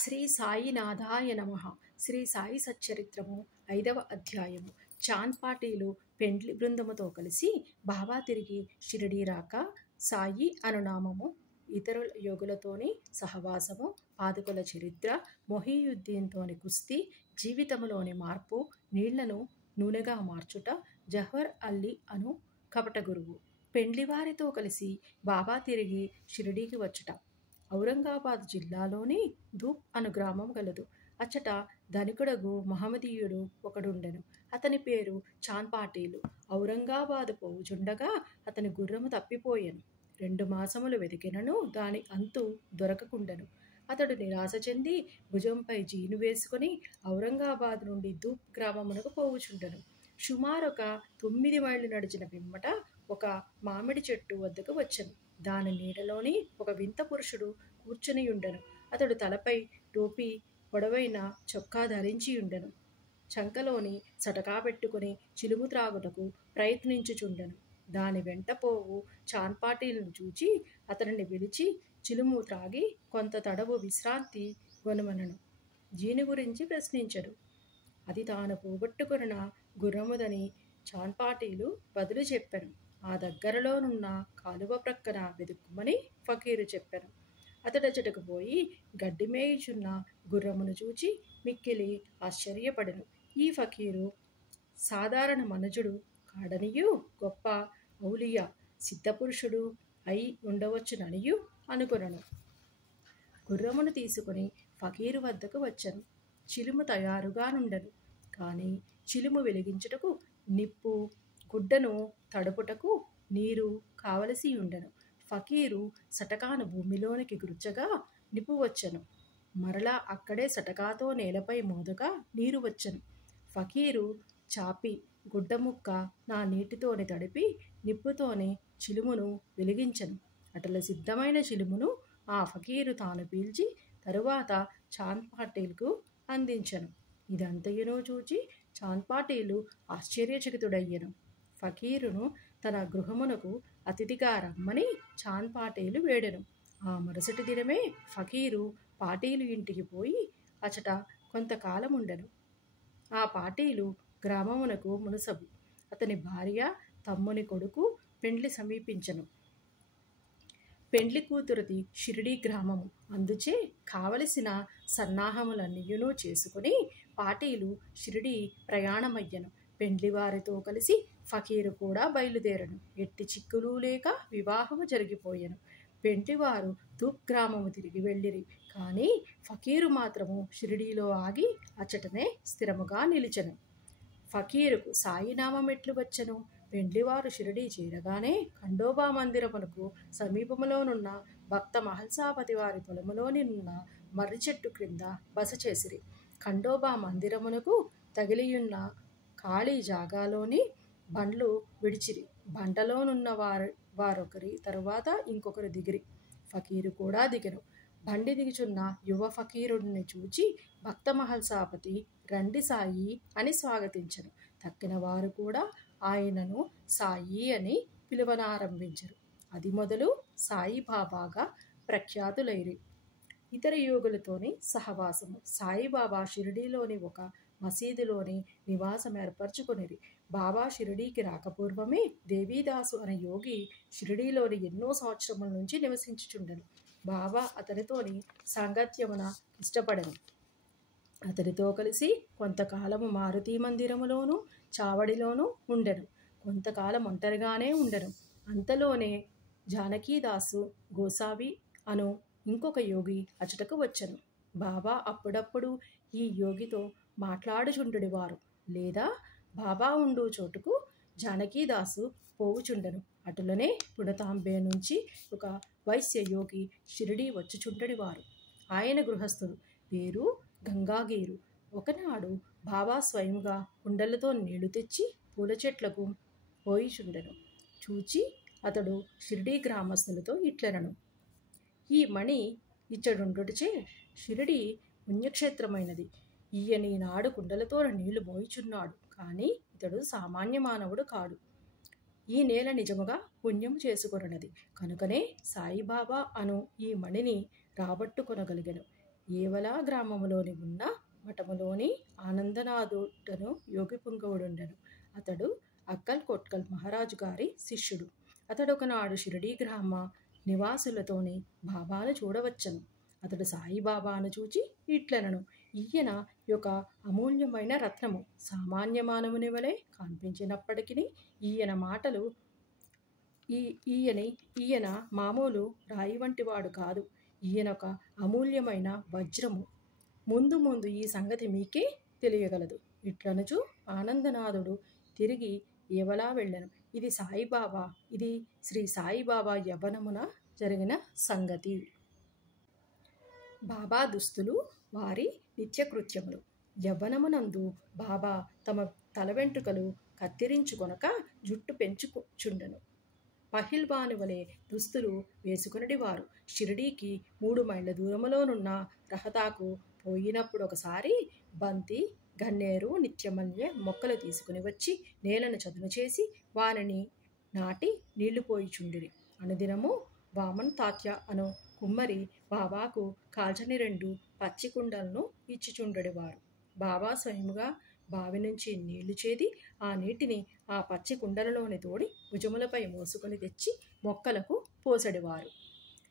శ్రీ సాయినాథాయ నమః. శ్రీ సాయి సచ్చరిత్రము 5వ అధ్యాయము. చాంద్ పాటీలు పెండ్లి బృందముతో కలిసి బాబా తిరిగి షిరిడీ రాక, సాయి అనునామము, ఇతరుల యోగులతోని సహవాసము, పాదుకుల చరిత్ర, మొహీయుద్దీన్తోని కుస్తీ, జీవితంలోని మార్పు, నీళ్లను నూనెగా మార్చుట, జహర్ అల్లీ అను కపట గురువు, పెండ్లివారితో కలిసి బాబా తిరిగి షిరిడీకి వచ్చుట. ఔరంగాబాద్ జిల్లాలోని ధూప్ అను గ్రామం గలదు. అచ్చట ధనికుడగు మహమ్మదీయుడు ఒకడుండెను. అతని పేరు చాంద్ పాటీలు. ఔరంగాబాదు పోవుచుండగా అతని గుర్రము తప్పిపోయెను. 2 మాసములు వెతికినను దాని అంతు దొరకకుండెను. అతడు నిరాశ చెంది భుజంపై జీను వేసుకొని ఔరంగాబాద్ నుండి ధూప్ గ్రామమునకు పోవుచుండెను. సుమారొక 9 మైళ్ళు నడిచిన పిమ్మట ఒక మామిడి చెట్టు వద్దకు వచ్చెను. దాని నీడలోని ఒక వింత పురుషుడు కూర్చునియుండెను. అతడు తలపై టోపీ, పొడవైన చొక్కా ధరించియుండెను. చంకలోని సటకా పెట్టుకుని చిలుము త్రాగుటకు ప్రయత్నించుచుండెను. దాని వెంట పోవు చాంద్ పాటీలును చూచి అతనిని పిలిచి చిలుము త్రాగి కొంత తడవు విశ్రాంతి గొనుమనెను. జీని గురించి ప్రశ్నించెను. అది తాను పోగొట్టుకొనిన గుర్రముదని చాంద్ పాటీలు బదులు చెప్పెను. ఆ దగ్గరలోనున్న కాలువ ప్రక్కన వెదుక్కుమని ఫకీరు చెప్పెను. అతడచటకు పోయి గడ్డి మేయుచున్న గుర్రమును చూచి మిక్కిలి ఆశ్చర్యపడెను. ఈ ఫకీరు సాధారణ మనుజుడు కాడనియు, గొప్ప ఔలియా సిద్ధపురుషుడు అయి ఉండవచ్చుననియు అనుకొనెను. గుర్రమును తీసుకుని ఫకీరు వద్దకు వచ్చెను. చిలుము తయారుగా నుండెను. కానీ చిలుము వెలిగించుటకు నిప్పు, గుడ్డను తడుపుటకు నీరు కావలసి ఉండెను. ఫకీరు సటకాను భూమిలోనికి గుర్చగా నిప్పు వచ్చెను. మరలా అక్కడే సటకాతో నేలపై మోదగా నీరు వచ్చెను. ఫకీరు చాపి గుడ్డ ముక్క నా నీటితోని తడిపి నిప్పుతోని చిలుమును వెలిగించెను. అటల సిద్ధమైన చిలుమును ఆ ఫకీరు తాను పీల్చి తరువాత చాంద్ పాటీల్కు అందించెను. ఇదంతయును చూచి చాంద్ పాటీలు ఆశ్చర్యచకితుడయ్యెను. ఫకీరును తన గృహమునకు అతిథిగా రమ్మని చాంద్ పాటీలు వేడెను. ఆ మరుసటి దినమే ఫకీరు పాటీలు ఇంటికి పోయి అచట కొంతకాలముండెను. ఆ పాటీలు గ్రామమునకు మునసబు. అతని భార్య, తమ్ముని కొడుకు పెండ్లి సమీపించెను. పెండ్లి కూతురుది షిరిడీ గ్రామము. అందుచే కావలసిన సన్నాహములన్నీయును చేసుకుని పాటీలు షిరిడీ ప్రయాణమయ్యను. పెండ్లివారితో కలిసి ఫకీరు కూడా బయలుదేరను. ఎట్టి చిక్కులు లేక వివాహము జరిగిపోయెను. పెండ్లివారు ధూప్ గ్రామము తిరిగి వెళ్ళిరి. కానీ ఫకీరు మాత్రము షిరిడీలో ఆగి అచ్చటనే స్థిరముగా నిలిచెను. ఫకీరుకు సాయినామం ఎట్లు వచ్చెను? పెండ్లివారు షిరిడీ చేరగానే ఖండోబా మందిరమునకు సమీపములోనున్న భక్త మహల్సాపతి వారి పొలములోని నున్న మర్రి చెట్టు క్రింద బస చేసిరి. ఖండోబా మందిరమునకు తగిలియున్న ఖాళీ జాగాలోని బండ్లు విడిచిరి. బండలోనున్న వారొకరి తరువాత ఇంకొకరు దిగిరి. ఫకీరు కూడా దిగెను. బండి దిగుచున్న యువ ఫకీరుడిని చూచి భక్త మహల్సాపతి రండి సాయి అని స్వాగతించెను. తక్కిన వారు కూడా ఆయనను సాయి అని పిలువనారంభించరు. అది మొదలు సాయిబాబాగా ప్రఖ్యాతులైరి. ఇతర యోగులతోని సహవాసము. సాయిబాబా షిరిడీలోని ఒక మసీదులోని నివాసం ఏర్పరచుకొనిరి. బాబా షిరిడీకి రాకపూర్వమే దేవీదాసు అనే యోగి షిరిడీలోని ఎన్నో సంవత్సరముల నుంచి నివసించుచుండెను. బాబా అతనితోని సాంగత్యమున ఇష్టపడెను. అతనితో కలిసి కొంతకాలము మారుతి మందిరములోను, చావడిలోనూ ఉండెను. కొంతకాలం ఒంటరిగానే ఉండెను. అంతలోనే జానకీదాసు గోసావి అను ఇంకొక యోగి అచటకు వచ్చెను. బాబా అప్పుడప్పుడు ఈ యోగితో మాట్లాడుచుండుడివారు. లేదా బాబా ఉండు చోటుకు జానకీదాసు పోవుచుండెను. అటులనే పుణతాంబే నుంచి ఒక వైశ్య యోగి షిరిడీ వచ్చుచుండడివారు. ఆయన గృహస్థుడు. పేరు గంగాగీరు. ఒకనాడు బాబా స్వయముగా కుండలతో నీళ్లు తెచ్చి పూల చెట్లకు పోయిచుండెను. చూచి అతడు షిరిడీ గ్రామస్తులతో ఇట్లనెను. ఈ మణి ఇచ్చడుండుటచే షిరిడీ పుణ్యక్షేత్రమైనది. ఈయన నాడు కుండలతో నీళ్లు మోయిచున్నాడు. కానీ ఇతడు సామాన్య మానవుడు కాడు. ఈ నేల నిజముగా పుణ్యము చేసుకొనున్నది. కనుకనే సాయిబాబా అను ఈ మణిని రాబట్టుకొనగలిగెను. ఏవలా గ్రామములోని ఉన్న మఠములోని ఆనందనాథుడను యోగి పుంగవుడుండెను. అతడు అక్కల్ కొట్కల్ మహారాజు గారి శిష్యుడు. అతడు ఒకనాడు షిరిడీ గ్రామ నివాసులతోని బాబాను చూడవచ్చను. అతడు సాయిబాబాను చూచి ఇట్లనను, ఈయన యొక్క అమూల్యమైన రత్నము సామాన్య మానవుని వలె కనిపించినప్పటికీ ఈయన మాటలు ఈయన మామూలు రాయి వంటి వాడు కాదు. ఈయన ఒక అమూల్యమైన వజ్రము. ముందు ముందు ఈ సంగతి మీకే తెలియగలదు. ఇట్లనుచు ఆనందనాథుడు తిరిగి ఏవలా వెళ్ళను. ఇది శ్రీ సాయిబాబా యవ్వనమున జరిగిన సంగతి. బాబా దుస్తులు, వారి నిత్యకృత్యములు. యవ్వనమునందు బాబా తమ తల వెంట్రుకలు కత్తిరించుకొనక జుట్టు పెంచుచుండెను. పహిల్వాను వలె దుస్తులు వేసుకొనిడివారు. షిరిడీకి 3 మైళ్ళ దూరములోనున్న రహతాకు పోయినప్పుడు ఒకసారి బంతి, గన్నేరు, నిత్యమల్య మొక్కలు తీసుకుని వచ్చి నేలను చదును చేసి వానిని నాటి నీళ్లు పోయిచుండిరి. అనుదినము వామన్ తాత్య అను కుమ్మరి బాబాకు కాల్చని 2 పచ్చి కుండలను ఇచ్చిచుండెడివారు. బాబా స్వయముగా బావి నుంచి నీళ్లు చేది ఆ నీటిని ఆ పచ్చి కుండలలోని తోడి భుజములపై మోసుకొని తెచ్చి మొక్కలకు పోసెడివారు.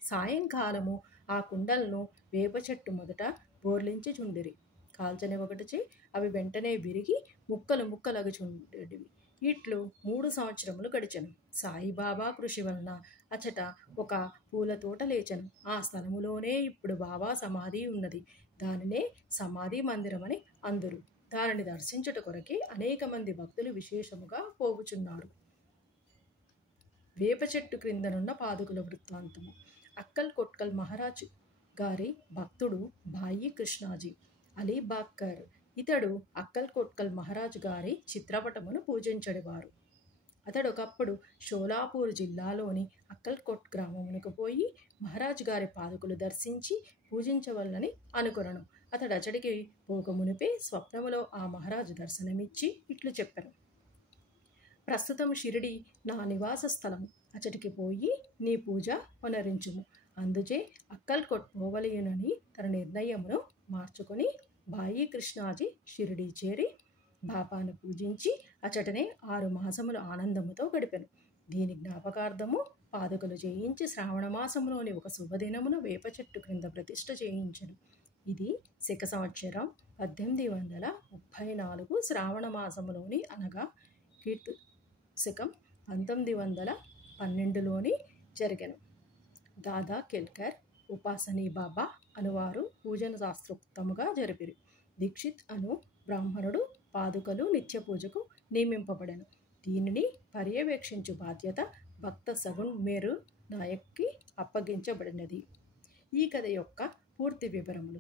సాయంకాలము ఆ కుండలను వేప చెట్టు మొదట బోర్లించుచుండిరి. కాల్చని ఒకటిచే అవి వెంటనే విరిగి ముక్కలగుచుండెడివి. ఇట్లు 3 సంవత్సరములు గడిచెను. సాయిబాబా కృషి వలన అచట ఒక పూల తోట లేచెను. ఆ స్థలములోనే ఇప్పుడు బాబా సమాధి ఉన్నది. దానినే సమాధి మందిరమని అందురు. దానిని దర్శించుట కొరకే అనేక మంది భక్తులు విశేషముగా పోవుచున్నారు. వేప చెట్టు క్రిందనున్న పాదుకుల వృత్తాంతము. అక్కల్ కొట్కల్ మహారాజు గారి భక్తుడు భాయి కృష్ణాజీ అలీబాక్కర్. ఇతడు అక్కల్ కొట్కల్ మహారాజు గారి చిత్రపటమును పూజించడివారు. అతడు ఒకప్పుడు షోలాపూర్ జిల్లాలోని అక్కల్కోట్ గ్రామమునకు పోయి మహారాజు గారి పాదుకులు దర్శించి పూజించవలనని అనుకొనను. అతడు అచడికి పోక మునిపే స్వప్నములో ఆ మహారాజు దర్శనమిచ్చి ఇట్లు చెప్పెను, ప్రస్తుతం షిరిడి నా నివాస స్థలము. అచటికి పోయి నీ పూజ పునరించుము. అందుచే అక్కల్కోట్ పోవలయునని తన నిర్ణయమును మార్చుకొని భాయి కృష్ణాజీ షిరిడి చేరి బాబాను పూజించి అచటనే 6 మాసములు ఆనందముతో గడిపెను. దీని జ్ఞాపకార్థము పాదుకలు చేయించి శ్రావణ మాసంలోని ఒక శుభదినమున వేప చెట్టు క్రింద ప్రతిష్ఠ చేయించెను. ఇది శక సంవత్సరం 1834 శ్రావణ మాసములోని అనగా కీర్తి శకం 1912లోని జరిగెను. దాదా కెల్కర్, ఉపాసనీ బాబా అనువారు పూజను శాస్త్రోక్తముగా జరిపిరి. దీక్షిత్ అను బ్రాహ్మణుడు పాదుకలు నిత్య పూజకు నియమింపబడెను. దీనిని పర్యవేక్షించు బాధ్యత భక్త సగున్ మేరు నాయక్కి అప్పగించబడినది. ఈ కథ యొక్క పూర్తి వివరములు.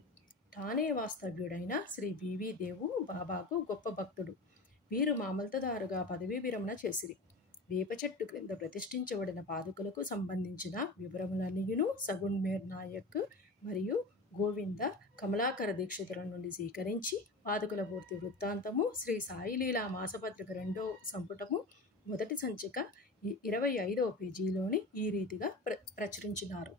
ఠానే వాస్తవ్యుడైన శ్రీ బివి దేవు బాబాకు గొప్ప భక్తుడు. వీరు మామల్తదారుగా పదవీ విరమణ చేసిరి. వేప చెట్టు క్రింద ప్రతిష్ఠించబడిన పాదుకలకు సంబంధించిన వివరములన్నీయును సగున్ మేర్ నాయక్ మరియు గోవింద కమలాకర దీక్షితుల నుండి స్వీకరించి పాదుకల పూర్తి వృత్తాంతము శ్రీ సాయిలీలా మాసపత్రిక 2వ సంపుటము 1వ సంచిక 25వ పేజీలోని ఈ రీతిగా ప్రచురించినారు.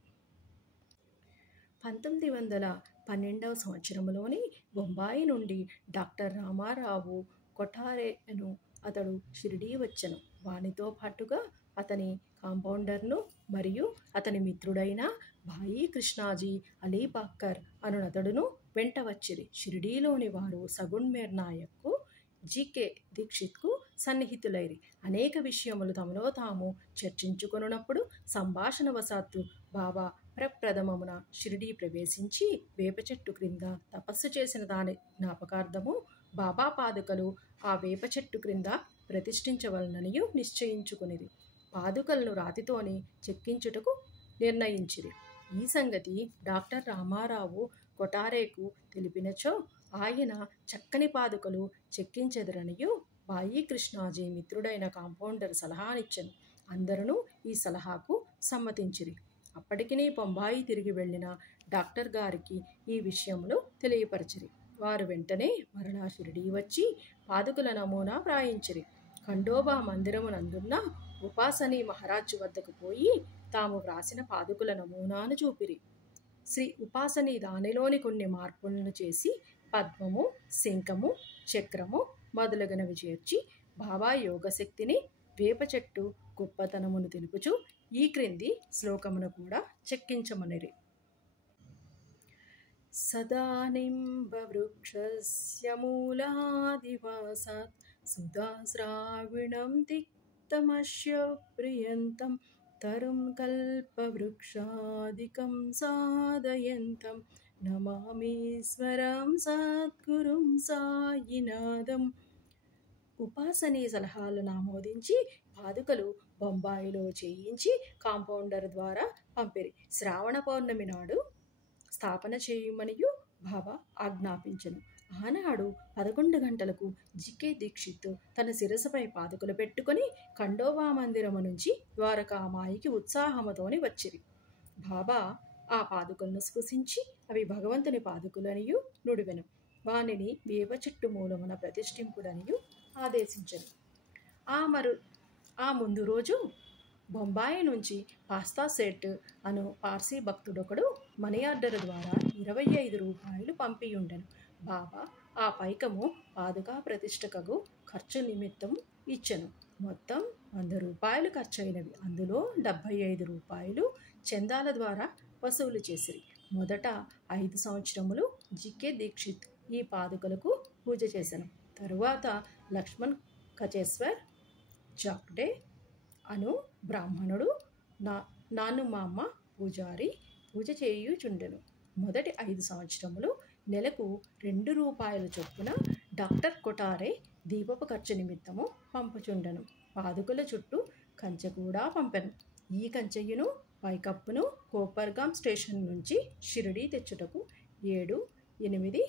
1912వ సంవత్సరంలోని బొంబాయి నుండి డాక్టర్ రామారావు కొఠారేను అతడు షిరిడీ వచ్చెను. వానితో పాటుగా అతని కాంపౌండర్ను మరియు అతని మిత్రుడైన భాయి కృష్ణాజీ అలీబాక్కర్ అనునతడును వెంట వచ్చిరి. షిరిడీలోని వారు సగున్ మేర్ నాయక్కు, జీకే దీక్షిత్కు సన్నిహితులైరి. అనేక విషయములు తమలో తాము చర్చించుకొనున్నప్పుడు సంభాషణ వశాత్తు బాబా ప్రప్రథమమున షిరిడీ ప్రవేశించి వేప చెట్టు క్రింద తపస్సు చేసిన దాని జ్ఞాపకార్థము బాబా పాదుకలు ఆ వేప చెట్టు క్రింద ప్రతిష్ఠించవలననియు నిశ్చయించుకునిరి. పాదుకలను రాతితోని చెక్కించుటకు నిర్ణయించిరి. ఈ సంగతి డాక్టర్ రామారావు కొఠారేకు తెలిపినచో ఆయన చక్కని పాదుకలు చెక్కించెదరనియు భాయి కృష్ణాజీ మిత్రుడైన కాంపౌండర్ సలహానిచ్చెను. అందరూ ఈ సలహాకు సమ్మతించిరి. అప్పటికి బొంబాయి తిరిగి వెళ్ళిన డాక్టర్ గారికి ఈ విషయములు తెలియపరచిరి. వారు వెంటనే మరలా షిరిడీ వచ్చి పాదుకల నమూనా వ్రాయించిరి. ఖండోబా మందిరమునందున్న ఉపాసనీ మహారాజు వద్దకు పోయి తాము వ్రాసిన పాదుకల నమూనాను చూపిరి. శ్రీ ఉపాసని దానిలోని కొన్ని మార్పులను చేసి పద్మము, శంఖము, చక్రము మొదలగునవి చేర్చి బాబా యోగశక్తిని, వేప చెట్టు గొప్పతనమును తెలుపుచు ఈ క్రింది శ్లోకమును కూడా చెక్కించమనిరి. సదా నింబవృక్షస్య మూలాదివాసాత్ సుధాశ్రావిణం తిక్తమస్య ప్రియంతం తరుం కల్పవృక్షాదికం సాధయంతం నమామీశ్వరం సద్గురుం సాయినాథం. ఉపాసనీ సలహాలను ఆమోదించి పాదుకలు బొంబాయిలో చేయించి కాంపౌండర్ ద్వారా పంపిరి. శ్రావణ పౌర్ణమి నాడు స్థాపన చేయమనియు బాబా ఆజ్ఞాపించెను. ఆనాడు 11 గంటలకు జికే దీక్షిత్ తన శిరస్సుపై పాదుకలు పెట్టుకుని ఖండోబా మందిరము నుంచి ద్వారకామాయికి ఉత్సాహముతోని వచ్చిరి. బాబా ఆ పాదుకలను స్పృశించి అవి భగవంతుని పాదుకులనియు నుడివెను. వానిని వేప చెట్టు మూలమున ప్రతిష్ఠింపుడనియు ఆదేశించెను. ఆ ముందు రోజు బొంబాయి నుంచి పాస్తా సెట్ అను పార్సీ భక్తుడొకడు మనీ ఆర్డర్ ద్వారా 25 రూపాయలు పంపియుండెను. బాబా ఆ పైకము పాదుకా ప్రతిష్టకగు ఖర్చు నిమిత్తం ఇచ్చెను. మొత్తం 100 రూపాయలు ఖర్చయినవి. అందులో 75 రూపాయలు చందాల ద్వారా వసూలు చేసిరి. మొదట 5 సంవత్సరములు జికే దీక్షిత్ ఈ పాదుకలకు పూజ చేశాను. తరువాత లక్ష్మణ్ కచేశ్వర్ జాక్డే అను బ్రాహ్మణుడు నానుమామ పూజారి పూజ చేయుచుండెను. మొదటి 5 సంవత్సరములు నెలకు 2 రూపాయల చొప్పున డాక్టర్ కొటారే దీపపు ఖర్చు నిమిత్తము పంపుచుండెను. పాదుకల చుట్టూ కంచె కూడా పంపెను. ఈ కంచెయును పైకప్పును కోపర్గాం స్టేషన్ నుంచి షిరిడీ తెచ్చుటకు 780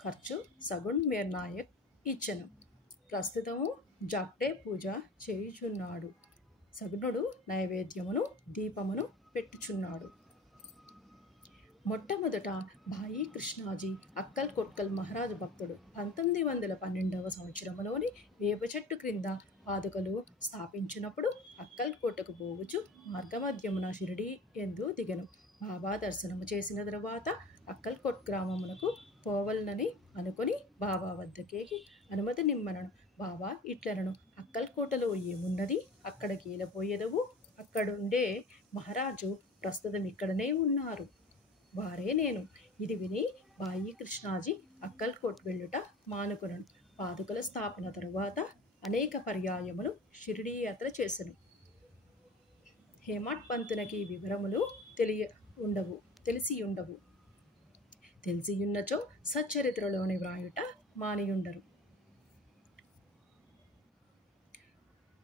ఖర్చు సగుణ్ మేర్నాయక్ ఇచ్చెను. ప్రస్తుతము జాక్డే పూజ చేయుచున్నాడు. సగుణుడు నైవేద్యమును దీపమును పెట్టుచున్నాడు. మొట్టమొదట భాయి కృష్ణాజీ అక్కల్ కొట్కల్ మహారాజు భక్తుడు 1912వ సంవత్సరంలోని వేప చెట్టు క్రింద పాదుకలు స్థాపించినప్పుడు అక్కల్ కోటకు పోవచ్చు మార్గమధ్యమున షిరిడీ ఎందు దిగెను. బాబా దర్శనము చేసిన తరువాత అక్కల్కోట్ గ్రామమునకు పోవలనని అనుకొని బాబా వద్దకేకి అనుమతి నిమ్మనను. బాబా ఇట్లనను, అక్కల్కోటలో ఏమున్నది, అక్కడికి ఏలపోయేదవు, అక్కడుండే మహారాజు ప్రస్తుతం ఇక్కడనే ఉన్నారు, వారే నేను. ఇది విని భాయి కృష్ణాజీ అక్కల్కోట్ వెళ్ళుట మానుకొనను. పాదుకల స్థాపన తరువాత అనేక పర్యాయములు షిరిడీ యాత్ర చేసెను. హేమాడ్ పంతునకి వివరములు తెలిసియున్నచో సచ్చరిత్రలోని వ్రాయుట మానియుండరు.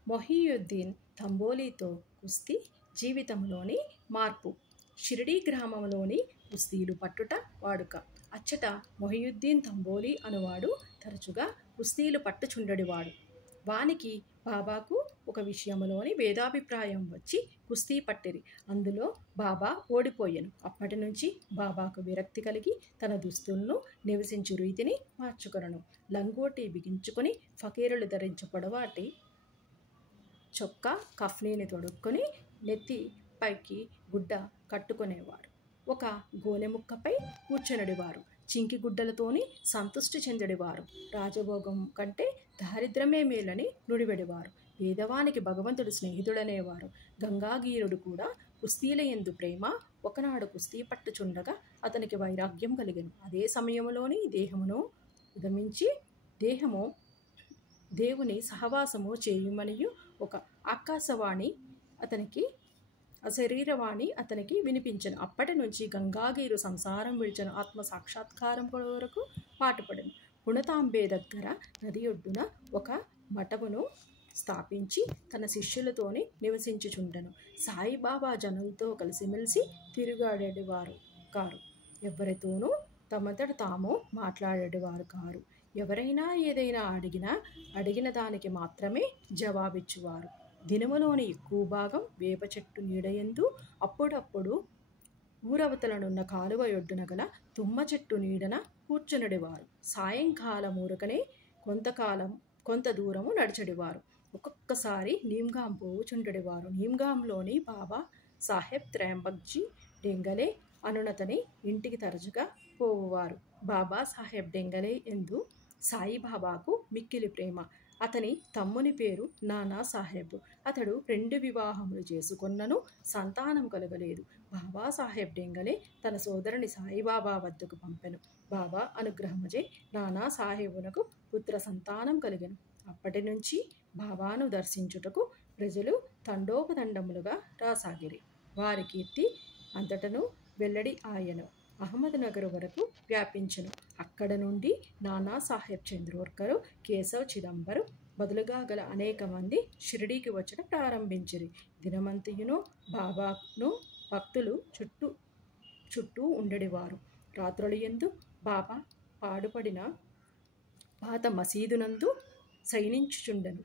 మొహియుద్దీన్ తంబోలీతో కుస్తీ జీవితంలోని మార్పు. షిరిడీ గ్రామంలోని కుస్తీలు పట్టుట వాడుక. అచ్చట మొహియుద్దీన్ తంబోలీ అనువాడు తరచుగా కుస్తీలు పట్టుచుండడివాడు. వానికి బాబాకు ఒక విషయంలోని భేదాభిప్రాయం వచ్చి కుస్తీ పట్టిరి. అందులో బాబా ఓడిపోయెను. అప్పటి నుంచి బాబాకు విరక్తి కలిగి తన దుస్తులను నివసించు రీతిని మార్చుకొనను. లంగోటి బిగించుకొని ఫకీరులు ధరించు పొడవాటి చొక్కా కఫ్నీని తొడుక్కొని నెత్తి పైకి గుడ్డ కట్టుకునేవారు. ఒక గోనె ముక్కపై కూర్చొనడివారు. చింకి గుడ్డలతోని సంతుష్టి చెందడివారు. రాజభోగం కంటే దారిద్రమే మేలని నుడివెడివారు. పేదవానికి భగవంతుడు స్నేహితుడనేవారు. గంగాగీరుడు కూడా కుస్తీల యందు ప్రేమ. ఒకనాడు కుస్తీ పట్టుచుండగా అతనికి వైరాగ్యం కలిగెను. అదే సమయంలోని దేహమును ఉదమించి దేహము దేవుని సహవాసము చేయుమనియు ఒక ఆకాశవాణి అతనికి అశరీరవాణి అతనికి వినిపించను. అప్పటి నుంచి గంగాగీరు సంసారం విడిచను. ఆత్మ సాక్షాత్కారం వరకు పాటుపడను. పుణతాంబే దగ్గర నది ఒడ్డున ఒక మఠమును స్థాపించి తన శిష్యులతోని నివసించుచుండెను. సాయిబాబా జనులతో కలిసిమెలిసి తిరుగాడేవారు కారు. ఎవరితోనూ తమంతట తాము మాట్లాడేవారు కారు. ఎవరైనా ఏదైనా అడిగిన దానికి మాత్రమే జవాబిచ్చువారు. దినములోని ఎక్కువ భాగం వేప చెట్టు నీడయందు, అప్పుడప్పుడు ఊరవతలనున్న కాలువ ఒడ్డున గల తుమ్మ చెట్టు నీడన కూర్చునడివారు. సాయంకాలం ఊరకనే కొంత దూరము నడిచడివారు. ఒక్కొక్కసారి నీమ్గాం పోవుచుండడివారు. నీమ్గాంలోని బాబా సాహెబ్ త్రయంబక్జీ డెంగలే అనునతని ఇంటికి తరచుగా పోవువారు. బాబా సాహెబ్ డెంగలే ఎందు సాయిబాబాకు మిక్కిలి ప్రేమ. అతని తమ్ముని పేరు నానా సాహెబ్. అతడు 2 వివాహములు చేసుకొన్నను సంతానం కలగలేదు. బాబాసాహెబ్ డెంగలే తన సోదరుని సాయిబాబా వద్దకు పంపెను. బాబా అనుగ్రహముచే నానా సాహెబునకు పుత్ర సంతానం కలిగెను. అప్పటి నుంచి బాబాను దర్శించుటకు ప్రజలు తండోపతండములుగా రాసాగిరి. వారి కీర్తి అంతటను వెల్లడి ఆయను. అహ్మద్నగర్ వరకు వ్యాపించెను. అక్కడ నుండి నానా సాహెబ్ చంద్రోర్కరు, కేశవ్ చిదంబరు బదులుగా గల అనేక మంది షిరిడీకి వచ్చడం ప్రారంభించిరి. దినమంతయును బాబాను భక్తులు చుట్టూ ఉండేవారు. రాత్రుల యందు బాబా పాడుపడిన పాత మసీదునందు శయనించుచుండెను.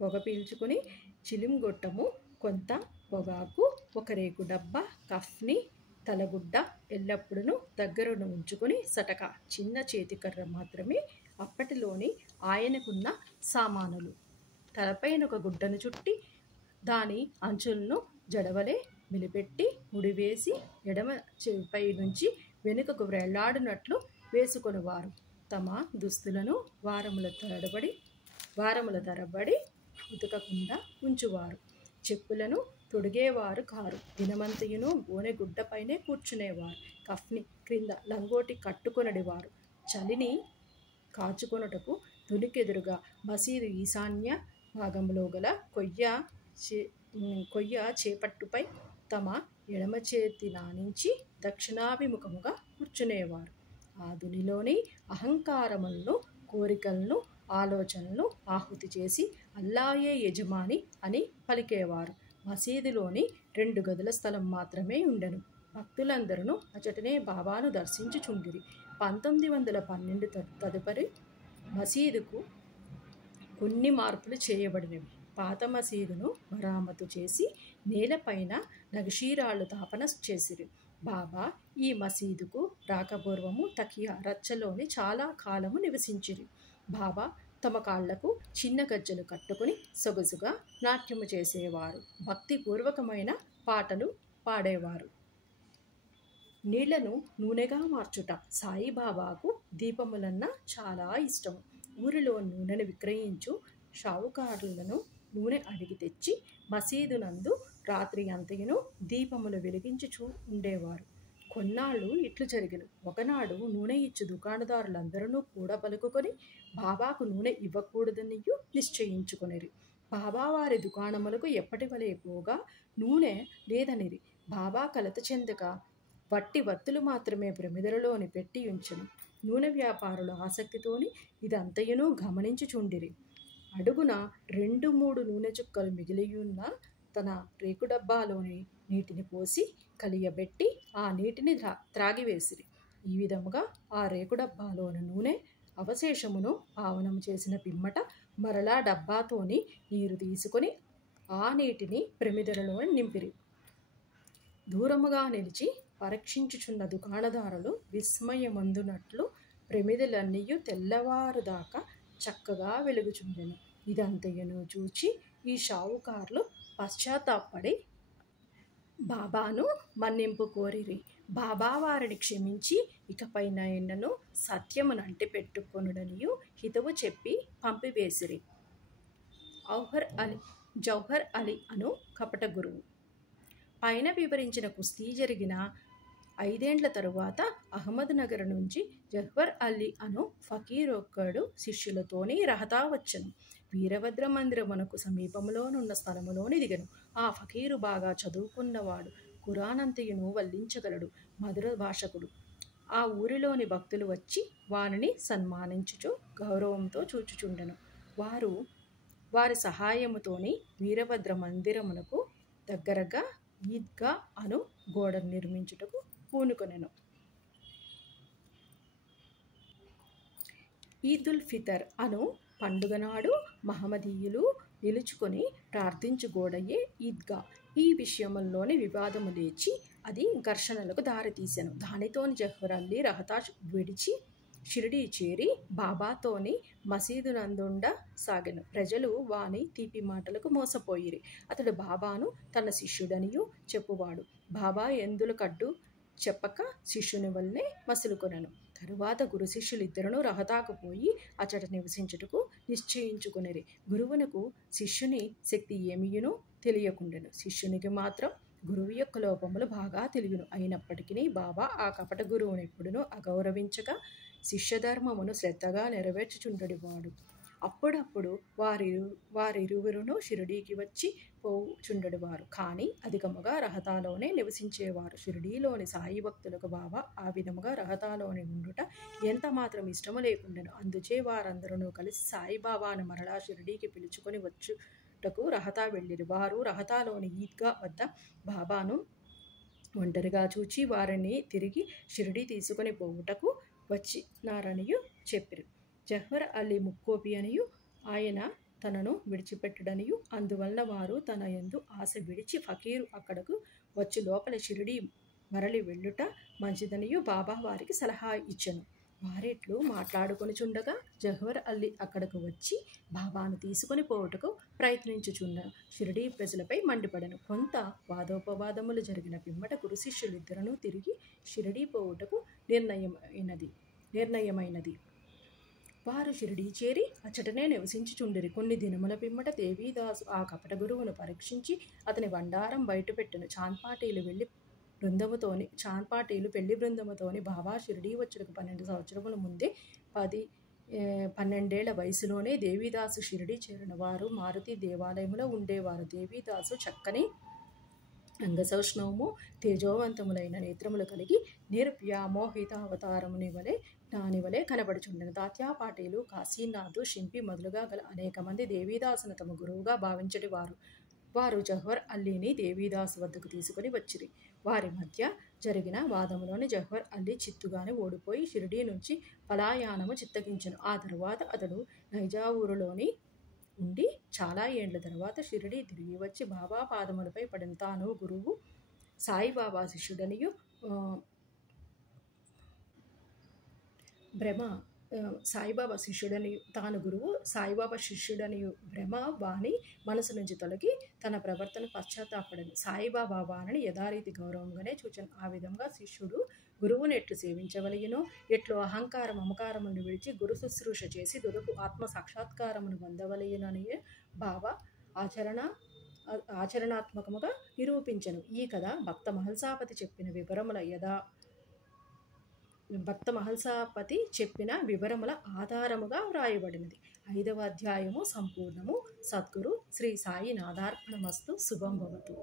పొగ పీల్చుకుని చిలింగొట్టము, కొంత పొగాకు, ఒక రేకు డబ్బా, కఫ్ని, తలగుడ్డ ఎల్లప్పుడూ దగ్గరను ఉంచుకుని సటక, చిన్న చేతికర్ర మాత్రమే అప్పటిలోని ఆయనకున్న సామానులు. తలపైన ఒక గుడ్డను చుట్టి దాని అంచులను జడవలే మెలిపెట్టి ముడివేసి ఎడమ చెవిపై నుంచి వెనుకకు వ్రేలాడినట్లు వేసుకొనివారు. తమ దుస్తులను వారముల తరబడి ఉతకకుండా ఉంచువారు. చెప్పులను తొడిగేవారు కారు. దినమంతయును గోనెగుడ్డపైనే కూర్చునేవారు. కఫ్ని క్రింద లంగోటి కట్టుకొనడివారు. చలిని కాచుకొనుటకు తునికెదురుగా మసీదు ఈశాన్య భాగంలో గల కొయ్య చేపట్టుపై తమ ఎడమ చేతి నానించి దక్షిణాభిముఖముగా కూర్చునేవారు. ఆ దునిలోని అహంకారములను, కోరికలను, ఆలోచనలను ఆహుతి చేసి అల్లాయే యజమాని అని పలికేవారు. మసీదులోని 2 గదుల స్థలం మాత్రమే ఉండెను. భక్తులందరూ అచటనే బాబాను దర్శించుచుండిరి. 1912 తదుపరి మసీదుకు కొన్ని మార్పులు చేయబడినవి. పాత మసీదును మరామతు చేసి నేలపైన నగిషీరాళ్ళు తాపన చేసిరి. బాబా ఈ మసీదుకు రాకపూర్వము తకియా రచ్చలోని చాలా కాలము నివసించిరి. బాబా తమ కాళ్లకు చిన్న గజ్జలు కట్టుకుని సొగసుగా నాట్యము చేసేవారు. భక్తిపూర్వకమైన పాటలు పాడేవారు. నీళ్లను నూనెగా మార్చుట. సాయిబాబాకు దీపములన్నా చాలా ఇష్టము. ఊరిలో నూనెను విక్రయించు షావుకారులను నూనె అడిగి తెచ్చి మసీదునందు రాత్రి అంతయును దీపములు వెలిగించుచూ ఉండేవారు. కొన్నాళ్ళు ఇట్లు జరిగెను. ఒకనాడు నూనె ఇచ్చు దుకాణదారులందరూ కూడా పలుకుకొని బాబాకు నూనె ఇవ్వకూడదనియు నిశ్చయించుకొనిరి. బాబా వారి దుకాణములకు ఎప్పటి వలె పోగా నూనె లేదనిరి. బాబా కలత చెందక వట్టి వత్తులు మాత్రమే ప్రమిదలలోని పెట్టి ఉంచెను. నూనె వ్యాపారులు ఆసక్తితోని ఇదంతయును గమనించుచుండిరి. అడుగున 2-3 నూనె చుక్కలు మిగిలియున్న తన రేకు డబ్బాలోని నీటిని పోసి కలియబెట్టి ఆ నీటిని త్రాగివేసిరి. ఈ విధముగా ఆ రేకు డబ్బాలోని నూనె అవశేషమును పావనము చేసిన పిమ్మట మరలా డబ్బాతోని నీరు తీసుకొని ఆ నీటిని ప్రమిదలలో నింపిరి. దూరముగా నిలిచి పరీక్షించుచున్న దుకాణదారులు విస్మయమందునట్లు ప్రమిదలన్నీయు తెల్లవారుదాకా చక్కగా వెలుగుచుండెను. ఇదంతయును చూచి ఈ షావుకార్లు పశ్చాత్తాపడి బాబాను మన్నింపు కోరిరి. బాబా వారిని క్షమించి ఇకపైన ఎన్నను సత్యమునంటి పెట్టుకొనుడనియు హితవు చెప్పి పంపివేసిరి. జౌహర్ అలీ అను కపట గురువు. పైన వివరించిన కుస్తీ జరిగిన 5 ఏండ్ల తరువాత అహ్మద్నగర్ నుంచి జౌహర్ అలీ అను ఫకీరొక్కడు శిష్యులతోని రహతా వచ్చెను. వీరభద్ర మందిరమునకు సమీపంలోనున్న స్థలములోని దిగెను. ఆ ఫకీరు బాగా చదువుకున్నవాడు. ఖురానంతయును వల్లించగలడు. మధుర భాషకుడు. ఆ ఊరిలోని భక్తులు వచ్చి వానిని సన్మానించుచు గౌరవంతో చూచుచుండెను. వారి సహాయముతోని వీరభద్ర మందిరమునకు దగ్గరగా ఈద్గా అను గోడను నిర్మించుటకు పూనుకొనెను. ఈదుల్ ఫితర్ అను పండుగ నాడు మహమ్మదీయులు నిలుచుకొని ప్రార్థించు గోడయే ఈద్గా. ఈ విషయములోని వివాదము లేచి అది ఘర్షణలకు దారితీసెను. దానితోని జౌహర్ అలీ రహతా విడిచి షిరిడీ చేరి బాబాతోని మసీదునందుండ సాగెను. ప్రజలు వాని తీపి మాటలకు మోసపోయిరి. అతడు బాబాను తన శిష్యుడనియు చెప్పువాడు. బాబా ఎందుల కడ్డు చెప్పక శిష్యుని వల్లనే మసులుకొనెను. తరువాత గురు శిష్యులిద్దరును రహతాకు పోయి అచట నివసించుటకు నిశ్చయించుకొనిరి. గురువునకు శిష్యుని శక్తి ఏమియునో తెలియకుండెను. శిష్యునికి మాత్రం గురువు యొక్క లోపములు బాగా తెలియను. అయినప్పటికీ బాబా ఆ కపట గురువును ఎప్పుడునూ అగౌరవించక శిష్యధర్మమును శ్రద్ధగా నెరవేర్చుచుండెడివాడు. అప్పుడప్పుడు వారిరువురును షిరిడీకి వచ్చి పోచుండెడివారు. కానీ అధికముగా రహతాలోనే నివసించేవారు. షిరిడీలోని సాయి భక్తులకు బాబా ఆ విధముగా రహతాలోని ఉండుట ఎంత మాత్రం ఇష్టము లేకుండెను. అందుచే వారందరూ కలిసి సాయిబాబాను మరలా షిరిడీకి పిలుచుకొని వచ్చుటకు రహతా వెళ్ళిరి. వారు రహతాలోని ఈద్గా వద్ద బాబాను ఒంటరిగా చూచి వారిని తిరిగి షిరిడీ తీసుకొని పోవుటకు వచ్చినారనియు చెప్పిరి. జహ్వర్ అలీ ముక్కోపి అనియు ఆయన తనను విడిచిపెట్టడనియు అందువలన వారు తన యందు ఆశ విడిచి ఫకీరు అక్కడకు వచ్చి లోపల షిరిడీ మరలి వెళ్ళుట మంచిదనియు బాబా వారికి సలహా ఇచ్చెను. వారిట్లు మాట్లాడుకొనుచుండగా జహ్వర్ అలీ అక్కడకు వచ్చి బాబాను తీసుకొని పోవుటకు ప్రయత్నించుచున్న షిరిడీ ప్రజలపై మండిపడెను. కొంత వాదోపవాదములు జరిగిన పిమ్మట గురు శిష్యులిద్దరూ తిరిగి షిరిడీ పోవుటకు నిర్ణయమైనది. వారు షిరిడీ చేరి అచ్చటనే నివసించుచుండిరి. కొన్ని దినముల పిమ్మట దేవీదాసు ఆ కపట గురువును పరీక్షించి అతని బండారం బయటపెట్టెను. చాన్పాటీలు పెళ్లి బృందముతోని బాబా షిరిడీ వచ్చుటకు 12 సంవత్సరముల ముందే 12 వయసులోనే దేవీదాసు షిరిడీ చేరిన. వారు మారుతి దేవాలయములో ఉండేవారు. దేవీదాసు చక్కని అంగసౌష్ఠవము తేజోవంతములైన నేత్రములు కలిగి నిర్వ్యామోహిత అవతారముని వలె జ్ఞాని వలె కనబడుచుండెను. తాత్యాపాటీలు, కాశీనాథు, షింపి మొదలుగా గల అనేక మంది దేవీదాసును తమ గురువుగా భావించటి వారు జహ్వర్ అల్లీని దేవీదాసు వద్దకు తీసుకుని వచ్చిరి. వారి మధ్య జరిగిన వాదములోని జహ్వర్ అల్లీ చిత్తుగానే ఓడిపోయి షిరిడీ నుంచి పలాయనము చిత్తగించెను. ఆ తరువాత అతడు నైజావూరులోని ఉండి చాలా ఏండ్ల తర్వాత షిరిడీ తిరిగి వచ్చి బాబా పాదములపై పడిన. తాను గురువు సాయిబాబా శిష్యుడనియు తాను గురువు సాయిబాబా శిష్యుడనియు భ్రమ వాని మనసు నుంచి తొలగి తన ప్రవర్తన పశ్చాత్తాపడెను. సాయిబాబా వాణిని యథారీతి గౌరవంగానే చూచెను. ఆ విధంగా శిష్యుడు గురువును ఎట్లు సేవించవలెనో, ఎట్లు అహంకార మమకారములను విడిచి గురు శుశ్రూష చేసి దొరకు ఆత్మ సాక్షాత్కారమును పొందవలెనని బాబా ఆచరణాత్మకముగా నిరూపించెను. ఈ కథ భక్త మహల్సాపతి చెప్పిన వివరముల ఆధారముగా వ్రాయబడినది. 5వ అధ్యాయము సంపూర్ణము. సద్గురు శ్రీ సాయి నాథార్పణమస్తు. శుభం భవతు.